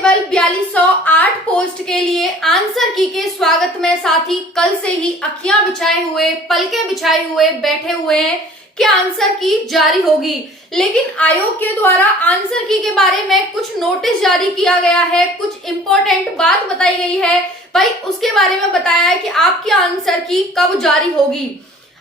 Constable 4208 post के लिए answer की के स्वागत में साथी कल से ही अखियां बिछाए हुए, पलके बिछाए हुए बैठे हुए हैं कि आंसर की जारी होगी। लेकिन आयोग के द्वारा आंसर की के बारे में कुछ नोटिस जारी किया गया है, कुछ इंपॉर्टेंट बात बताई गई है भाई, उसके बारे में बताया है कि आपकी आंसर की कब जारी होगी।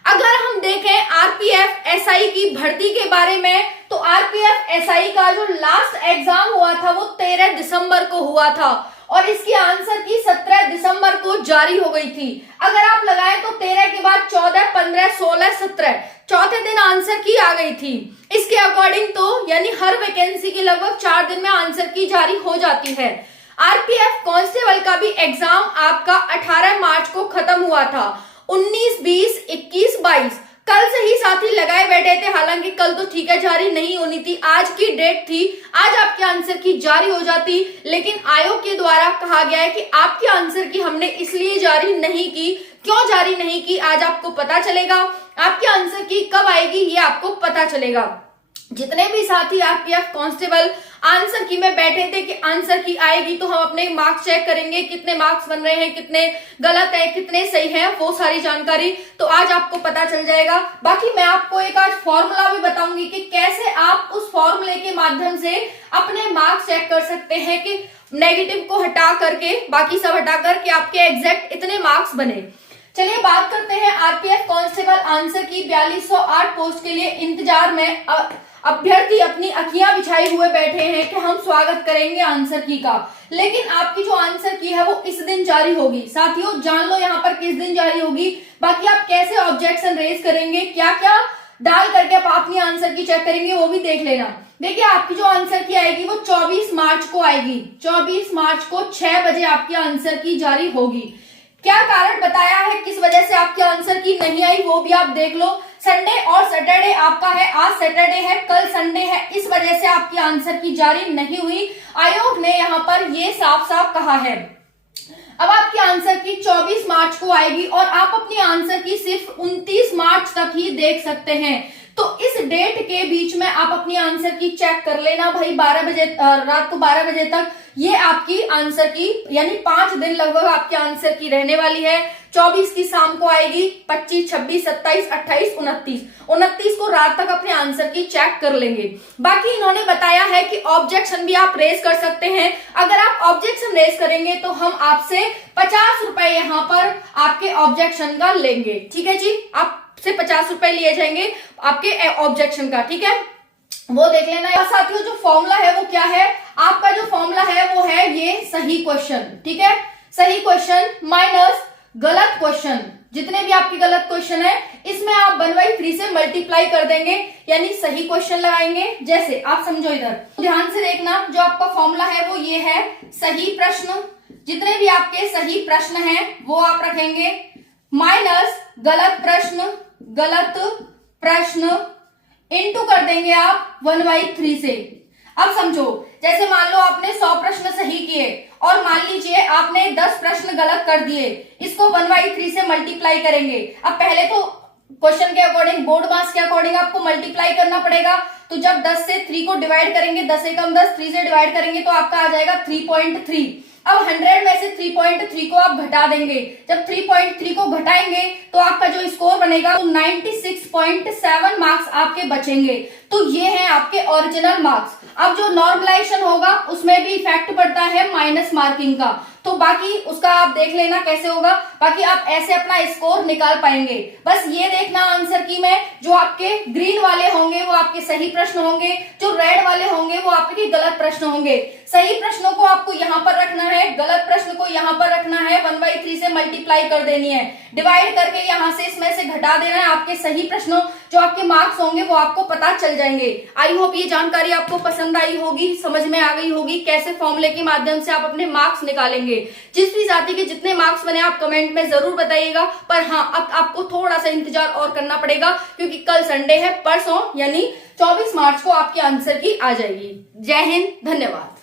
अगर हम देखें आरपीएफ एसआई की भर्ती के बारे में, तो आरपीएफ एसआई का जो लास्ट एग्जाम हुआ था वो 13 दिसंबर को हुआ था और इसकी आंसर की 17 दिसंबर को जारी हो गई थी। अगर आप लगाएं तो 13 के बाद 14, 15, 16, 17 चौथे दिन आंसर की आ गई थी। इसके अकॉर्डिंग तो यानी हर वैकेंसी की लगभग 4 दिन में आंसर की जारी हो जाती है। आरपीएफ कांस्टेबल का भी एग्जाम आपका 18 मार्च को खत्म हुआ था। 19, 20, 21, 22 कल से ही साथी लगाए बैठे थे। हालांकि कल तो ठीक है जारी नहीं होनी थी, आज की डेट थी, आज आपके आंसर की जारी हो जाती, लेकिन आयोग के द्वारा कहा गया है कि आपके आंसर की हमने इसलिए जारी नहीं की। क्यों जारी नहीं की आज आपको पता चलेगा। आपके आंसर की कब आएगी ये आपको पता चलेगा। जितने भी साथी आरपीएफ कांस्टेबल आंसर की में बैठे थे कि आंसर की आएगी तो हम अपने मार्क्स चेक करेंगे, कितने मार्क्स बन रहे हैं, कितने गलत है, कितने सही है, वो सारी जानकारी तो आज आपको पता चल जाएगा। बाकी मैं आपको एक आज फॉर्मूला भी बताऊंगी कि कैसे आप उस फॉर्मूले के माध्यम से अपने मार्क्स चेक कर सकते हैं कि नेगेटिव को हटा करके, बाकी सब हटा करके आपके एग्जैक्ट इतने मार्क्स बने। चलिए बात करते हैं आरपीएफ कांस्टेबल आंसर की 4208 पोस्ट के लिए इंतजार में अभ्यर्थी अपनी अखियां बिछाई हुए बैठे हैं कि हम स्वागत करेंगे आंसर की का। लेकिन आपकी जो आंसर की है वो इस दिन जारी होगी। साथियों जान लो यहाँ पर किस दिन जारी होगी, बाकी आप कैसे ऑब्जेक्शन रेज करेंगे, क्या क्या डाल करके आप अपनी आंसर की चेक करेंगे वो भी देख लेना। देखिए आपकी जो आंसर की आएगी वो 24 मार्च को आएगी। 24 मार्च को 6 बजे आपकी आंसर की जारी होगी। क्या कारण बताया है किस वजह से आपकी आंसर की नहीं आई वो भी आप देख लो। संडे और सैटरडे आपका है, आज सैटरडे है, कल संडे है, इस वजह से आपकी आंसर की जारी नहीं हुई। आयोग ने यहाँ पर ये साफ साफ कहा है। अब आपकी आंसर की 24 मार्च को आएगी और आप अपनी आंसर की सिर्फ 29 मार्च तक ही देख सकते हैं। तो इस डेट के बीच में आप अपनी आंसर की चेक कर लेना भाई। 12 बजे रात को 12 बजे तक ये आपकी आंसर की यानी 5 दिन लगभग आपकी आंसर की रहने वाली है। 24 की शाम को आएगी, 25, 26, 27, 28, 29 को रात तक अपने आंसर की चेक कर लेंगे। बाकी इन्होंने बताया है कि ऑब्जेक्शन भी आप रेज कर सकते हैं। अगर आप ऑब्जेक्शन रेज करेंगे तो हम आपसे 50 रुपए यहाँ पर आपके ऑब्जेक्शन का लेंगे। ठीक है जी, आपसे 50 रुपए लिए जाएंगे आपके ऑब्जेक्शन का। ठीक है, वो देख लेना। साथियों जो फॉर्मूला है वो क्या है, आपका जो फॉर्मूला है वो है ये सही क्वेश्चन। ठीक है, सही क्वेश्चन माइनस गलत क्वेश्चन, जितने भी आपके गलत क्वेश्चन है इसमें आप 1/3 से मल्टीप्लाई कर देंगे, यानी सही क्वेश्चन लगाएंगे। जैसे आप समझो, इधर ध्यान से देखना, जो आपका फॉर्मूला है वो ये है सही प्रश्न, जितने भी आपके सही प्रश्न हैं वो आप रखेंगे, माइनस गलत प्रश्न इनटू कर देंगे आप 1/3 से। अब समझो, जैसे मान लो आपने 100 प्रश्न सही किए और मान लीजिए आपने 10 प्रश्न गलत कर दिए, इसको 1/3 से मल्टीप्लाई करेंगे। अब पहले तो क्वेश्चन के अकॉर्डिंग, बोर्ड मार्क्स के अकॉर्डिंग आपको मल्टीप्लाई करना पड़ेगा। तो जब 10 से 3 को डिवाइड करेंगे, 10 एकम 10, 3 से डिवाइड करेंगे तो आपका आ जाएगा 3.3। अब 100 में से 3.3 को आप घटा देंगे। जब 3.3 को घटाएंगे तो आपका जो स्कोर बनेगा तो 96.7 मार्क्स आपके बचेंगे। तो ये है आपके ओरिजिनल मार्क्स। अब जो नॉर्मलाइजेशन होगा उसमें भी इफेक्ट पड़ता है माइनस मार्किंग का, तो बाकी उसका आप देख लेना कैसे होगा। बाकी आप ऐसे अपना स्कोर निकाल पाएंगे। बस ये देखना आंसर की में जो आपके ग्रीन वाले होंगे वो आपके सही प्रश्न होंगे, जो रेड वाले होंगे वो आपके गलत प्रश्न होंगे। सही प्रश्नों को आपको यहाँ पर रखना है, गलत प्रश्न को यहाँ पर रखना है, 1/3 से मल्टीप्लाई कर देनी है, डिवाइड करके यहाँ से इसमें से घटा देना है। आपके सही प्रश्नों जो आपके मार्क्स होंगे वो आपको पता चल जाएंगे। आई होप ये जानकारी आपको पसंद आई होगी, समझ में आ गई होगी कैसे फॉर्मूले के माध्यम से आप अपने मार्क्स निकालेंगे। जिस भी साथी के जितने मार्क्स बने आप कमेंट में जरूर बताइएगा। पर हाँ, अब आपको थोड़ा सा इंतजार और करना पड़ेगा क्योंकि कल संडे है, परसों यानी 24 मार्च को आपके आंसर की आ जाएगी। जय हिंद, धन्यवाद।